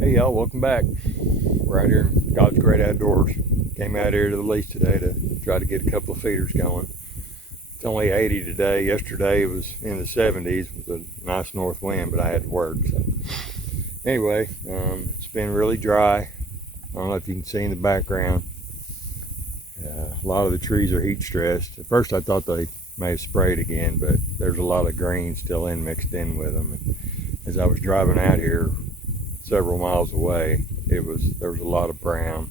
Hey y'all, welcome back. We're out here in God's great outdoors. Came out here to the lease today to try to get a couple of feeders going. It's only 80 today. Yesterday it was in the 70s with a nice north wind, but I had to work. So anyway, it's been really dry. I don't know if you can see in the background. A lot of the trees are heat stressed. At first I thought they may have sprayed again, but there's a lot of green still mixed in with them. And as I was driving out here several miles away, there was a lot of brown.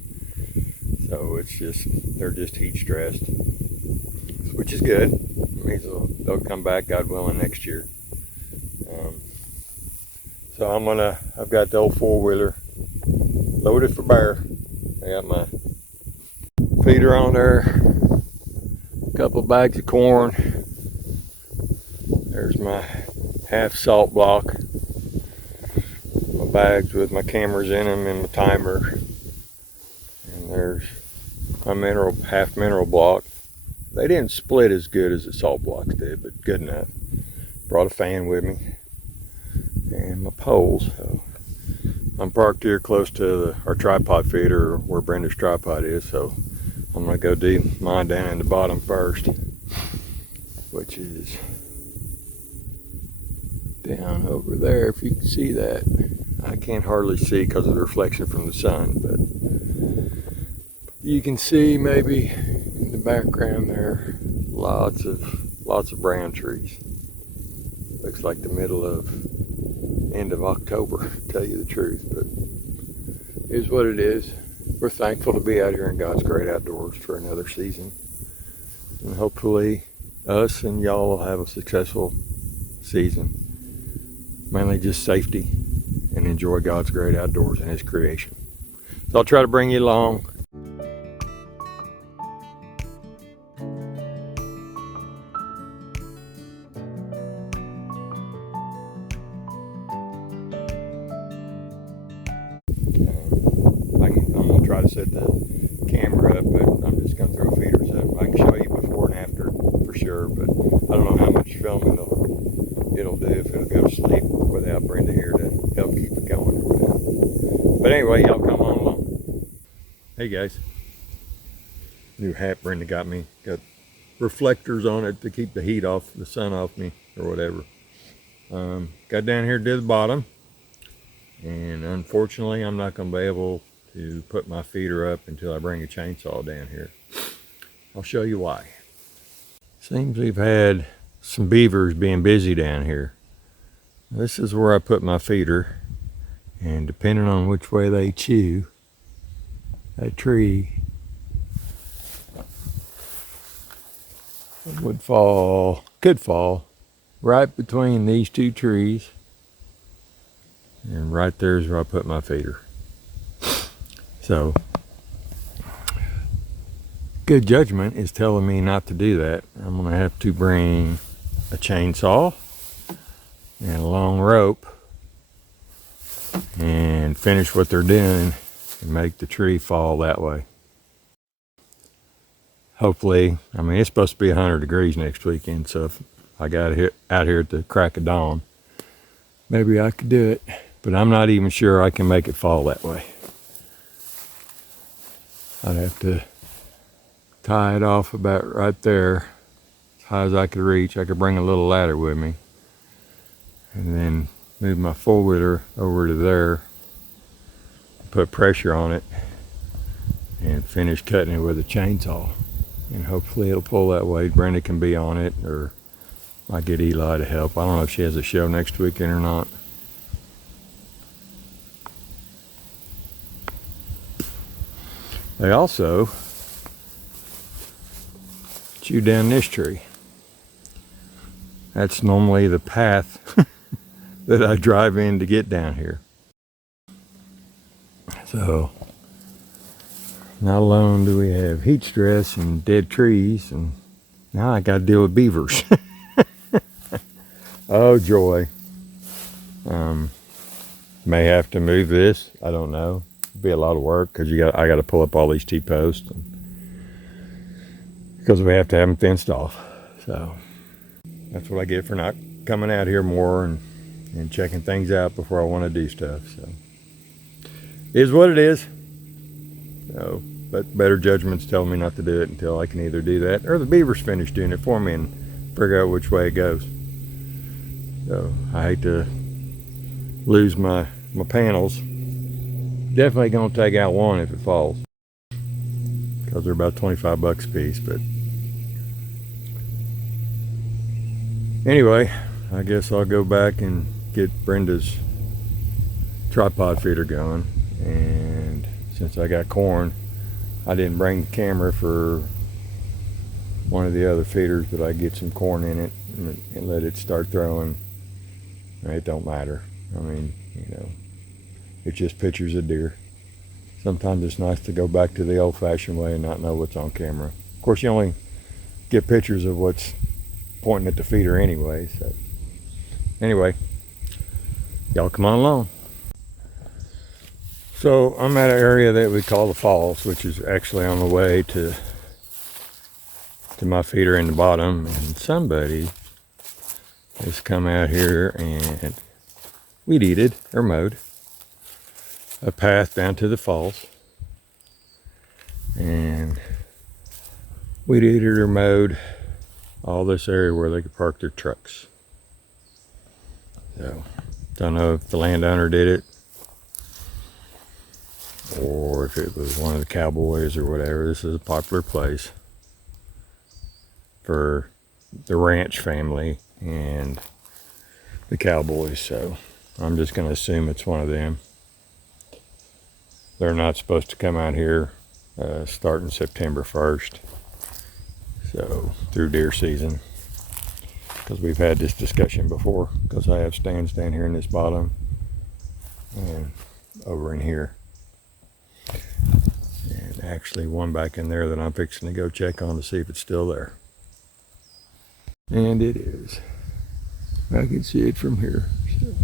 So they're just heat stressed, which is good. It means they'll come back, God willing, next year. So I've got the old four-wheeler loaded for bear. I got my feeder on there, a couple bags of corn. There's my half salt block, my bags with my cameras in them and my timer. And there's my half mineral block. They didn't split as good as the salt blocks did, but good enough. Brought a fan with me and my poles. So I'm parked here close to our tripod feeder, where Brenda's tripod is. So I'm gonna go do mine down in the bottom first, which is down over there. If you can see that, I can't hardly see because of the reflection from the sun, but you can see maybe in the background there lots of brown trees. Looks like the end of October, to tell you the truth, but it is what it is. We're thankful to be out here in God's great outdoors for another season, and hopefully us and y'all will have a successful season. Mainly just safety and enjoy God's great outdoors and His creation. So I'll try to bring you along. I'm going to try to set the camera up, but I'm just going to throw feeders up. I can show you before and after for sure, but I don't know how much filming it'll do, if it'll go to sleep without Brenda here to help keep it going. But anyway, y'all come on along. Hey guys. New hat Brenda got me. Got reflectors on it to keep the heat off, the sun off me, or whatever. Got down here to the bottom, and unfortunately I'm not going to be able to put my feeder up until I bring a chainsaw down here. I'll show you why. Seems we've had some beavers being busy down here. This is where I put my feeder, and depending on which way they chew, that tree could fall right between these two trees, and right there is where I put my feeder. So good judgment is telling me not to do that. I'm going to have to bring a chainsaw and a long rope and finish what they're doing and make the tree fall that way. Hopefully, I mean, it's supposed to be 100 degrees next weekend, so if I got out here at the crack of dawn, maybe I could do it, but I'm not even sure I can make it fall that way. I'd have to tie it off about right there, as high as I could reach. I could bring a little ladder with me, and then move my four-wheeler over to there, put pressure on it, and finish cutting it with a chainsaw. And hopefully it'll pull that way. Brenda can be on it, or I get Eli to help. I don't know if she has a show next weekend or not. They also chew down this tree. That's normally the path that I drive in to get down here. So not alone do we have heat stress and dead trees, and now I got to deal with beavers. Oh joy. May have to move this. I don't know. It'll be a lot of work because I got to pull up all these T-posts because we have to have them fenced off. So that's what I get for not coming out here more and checking things out before I want to do stuff. So is what it is. So, but better judgment's telling me not to do it until I can either do that or the beaver's finished doing it for me and figure out which way it goes. So I hate to lose my panels. Definitely gonna take out one if it falls, because they're about 25 bucks a piece. But anyway, I guess I'll go back and get Brenda's tripod feeder going. And since I got corn, I didn't bring the camera for one of the other feeders, but I get some corn in it and let it start throwing. It don't matter. I mean, you know, it's just pictures of deer. Sometimes it's nice to go back to the old-fashioned way and not know what's on camera. Of course, you only get pictures of what's pointing at the feeder anyway. So anyway, y'all come on along. So I'm at an area that we call the falls, which is actually on the way to my feeder in the bottom, and somebody has come out here and weed-eated or mowed a path down to the falls, and weed-eated or mowed all this area where they could park their trucks. So don't know if the landowner did it or if it was one of the cowboys or whatever. This is a popular place for the ranch family and the cowboys, so I'm just going to assume it's one of them. They're not supposed to come out here starting September 1st, so through deer season, because we've had this discussion before, because I have stands down here in this bottom and over in here, and actually one back in there that I'm fixing to go check on to see if it's still there. And it is. I can see it from here. So.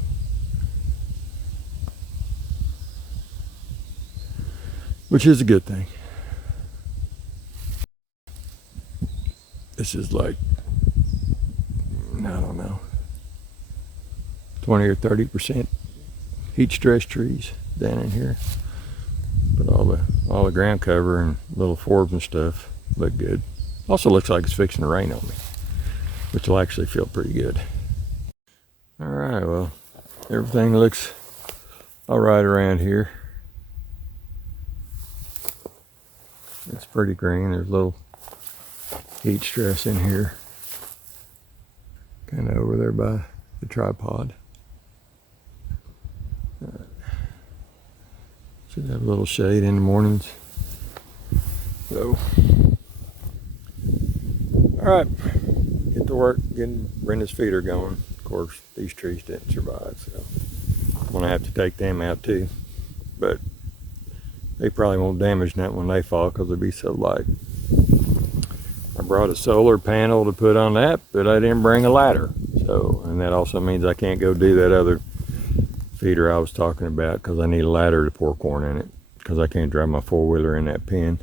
Which is a good thing. This is like, I don't know, 20 or 30% heat stress trees down in here. But all the ground cover and little forbs and stuff look good. Also looks like it's fixing to rain on me, which will actually feel pretty good. All right, well, everything looks all right around here. It's pretty green. There's a little heat stress in here, kind of over there by the tripod. Should have a little shade in the mornings. So, all right, get to work getting Brenda's feeder going. Of course, these trees didn't survive, so I'm gonna have to take them out too. But they probably won't damage nothing when they fall because they'll be so light. I brought a solar panel to put on that, but I didn't bring a ladder. So, and that also means I can't go do that other feeder I was talking about, because I need a ladder to pour corn in it, because I can't drive my four-wheeler in that pen.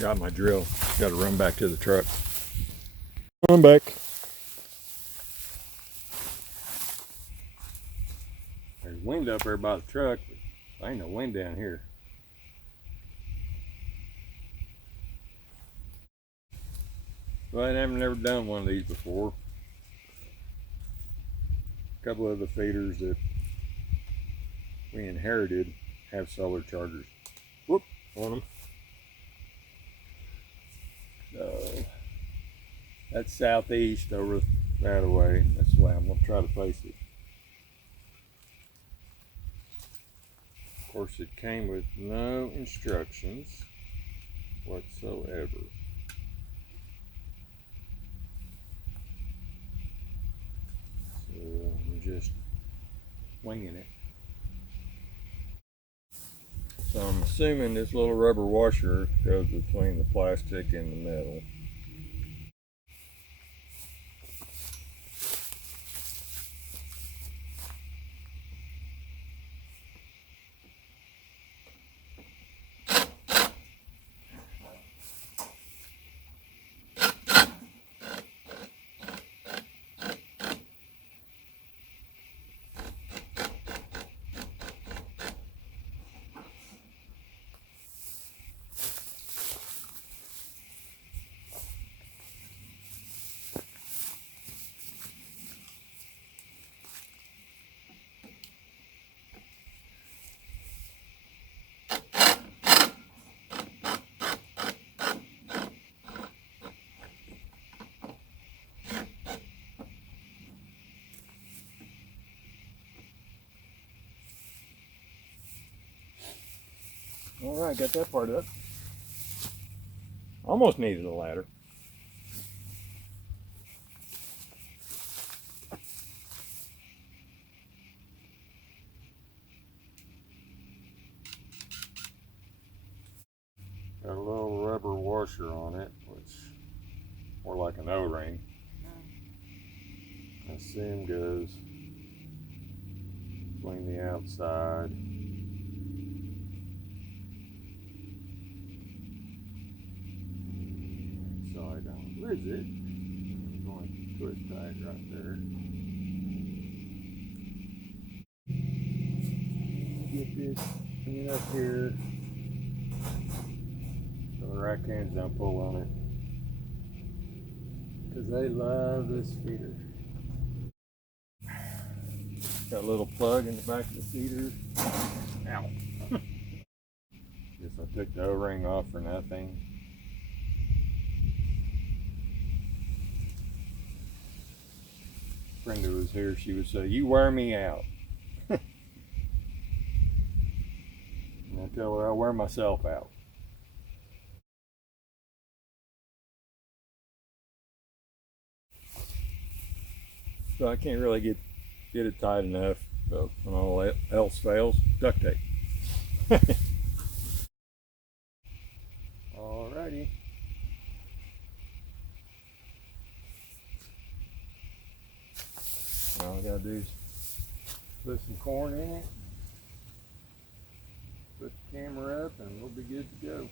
Got my drill. Got to run back to the truck. Run back. There's wind up there by the truck, but there ain't no wind down here. Well, I've never done one of these before. A couple of the feeders that we inherited have solar chargers. Whoop, on them. So that's southeast over that way. That's why I'm gonna try to face it. Of course, it came with no instructions whatsoever. So I'm just winging it. So I'm assuming this little rubber washer goes between the plastic and the metal. All right, got that part up. Almost needed a ladder. Got a little rubber washer on it, which more like an O-ring. I assume goes between the outside. Side on. Where is it? I'm going to twist tight right there. Get this thing up here so the raccoons don't pull on it, because they love this feeder. Got a little plug in the back of the feeder. Ow. Guess I took the O-ring off for nothing. Friend who was here, she would say, "You wear me out." And I tell her I wear myself out. So I can't really get it tight enough. So when all else fails, duct tape. Alrighty. All I gotta do is put some corn in it, put the camera up, and we'll be good to go.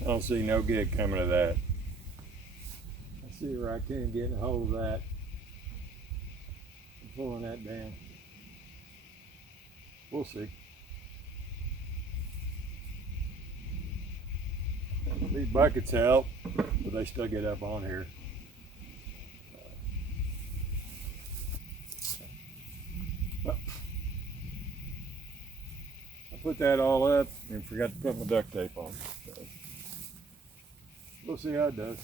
I don't see no good coming of that. I see where I can get a hold of that. I'm pulling that down. We'll see. These buckets help, but they still get up on here. Well, I put that all up and forgot to put my duct tape on. So we'll see how it does.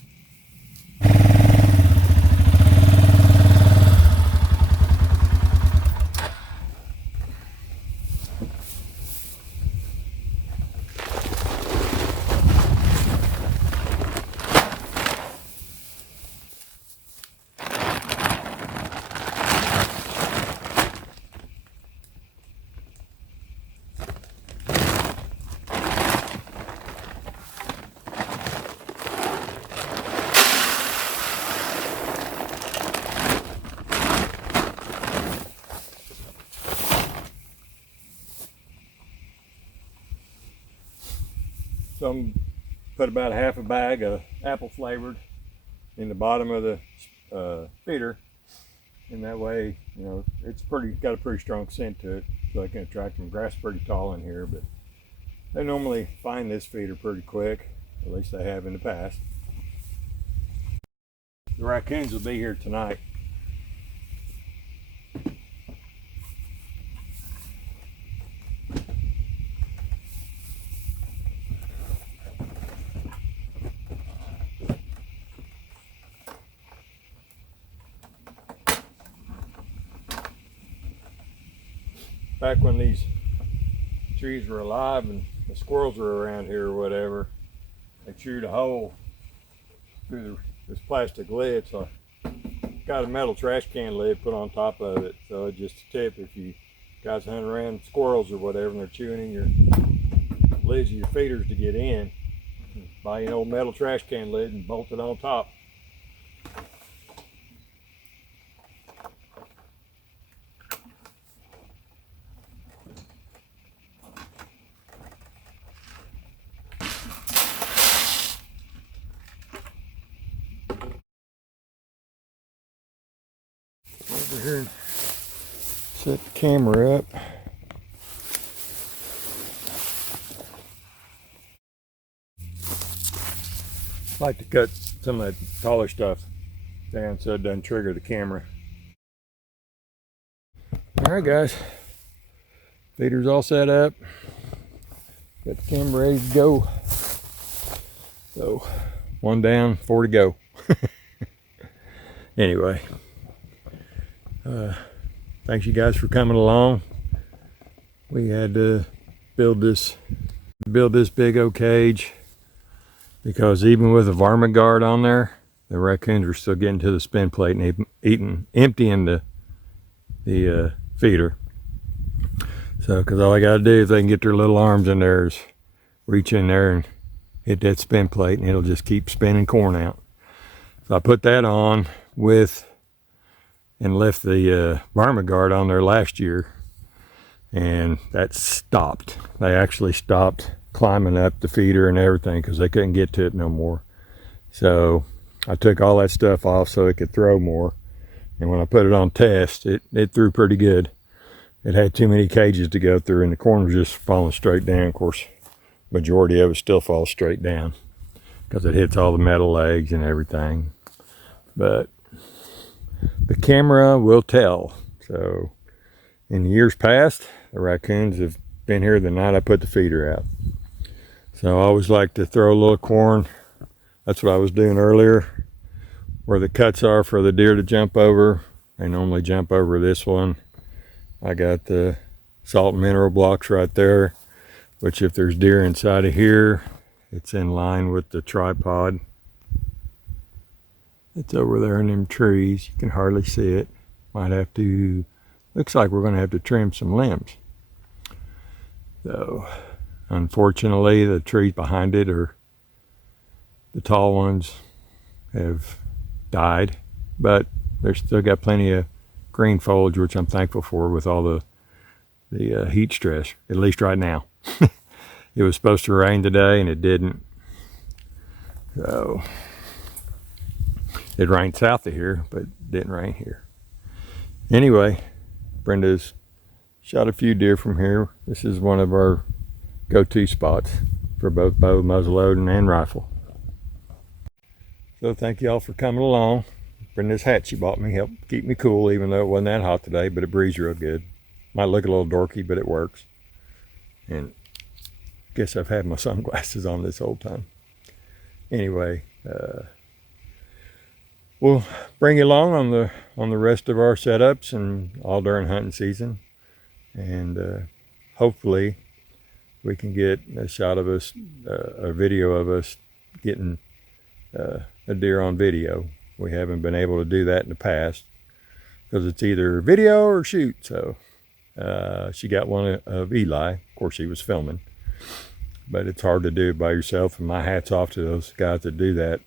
So I'm put about a half a bag of apple flavored in the bottom of the feeder, and that way, you know, it's got a pretty strong scent to it, so I can attract them. Grass is pretty tall in here, but they normally find this feeder pretty quick, at least they have in the past. The raccoons will be here tonight. Back when these trees were alive and the squirrels were around here or whatever, they chewed a hole through this plastic lid, so I got a metal trash can lid put on top of it, so it's just a tip if you guys hunt around squirrels or whatever and they're chewing in your lids of your feeders to get in, buy an old metal trash can lid and bolt it on top. Over here and set the camera up. I like to cut some of that taller stuff down so it doesn't trigger the camera. Alright guys, feeder's all set up. Got the camera ready to go. So, one down, 4 to go. Anyway. Thanks you guys for coming along. We had to build this big oak cage because even with a varmint guard on there, the raccoons were still getting to the spin plate and emptying the feeder. So, because all I got to do if they can get their little arms in there is reach in there and hit that spin plate and it'll just keep spinning corn out. So I put that on and left the varmint guard on there last year, and that stopped. They actually stopped climbing up the feeder and everything because they couldn't get to it no more. So I took all that stuff off so it could throw more, and when I put it on test, it threw pretty good. It had too many cages to go through and the corn was just falling straight down. Of course, majority of it still falls straight down because it hits all the metal legs and everything, but the camera will tell. So in the years past, the raccoons have been here the night I put the feeder out. So I always like to throw a little corn. That's what I was doing earlier. Where the cuts are for the deer to jump over, they normally jump over this one. I got the salt and mineral blocks right there, which if there's deer inside of here, it's in line with the tripod. It's over there in them trees. You can hardly see it. Might have to, looks like we're going to have to trim some limbs. So, unfortunately, the trees behind it, or the tall ones, have died. But they've still got plenty of green foliage, which I'm thankful for with all the heat stress, at least right now. It was supposed to rain today and it didn't. So it rained south of here, but didn't rain here. Anyway, Brenda's shot a few deer from here. This is one of our go-to spots for both bow, muzzleloading, and rifle. So thank you all for coming along. Brenda's hat she bought me helped keep me cool, even though it wasn't that hot today, but it breezed real good. Might look a little dorky, but it works. And I guess I've had my sunglasses on this whole time. Anyway, we'll bring you along on the rest of our setups and all during hunting season, and hopefully we can get a shot of us, a video of us getting a deer on video. We haven't been able to do that in the past because it's either video or shoot. So she got one of Eli. Of course, he was filming, but it's hard to do by yourself, and my hat's off to those guys that do that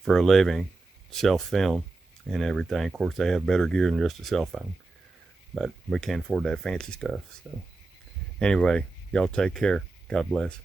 for a living, self-film and everything. Of course, they have better gear than just a cell phone, but we can't afford that fancy stuff. So anyway, y'all take care. God bless.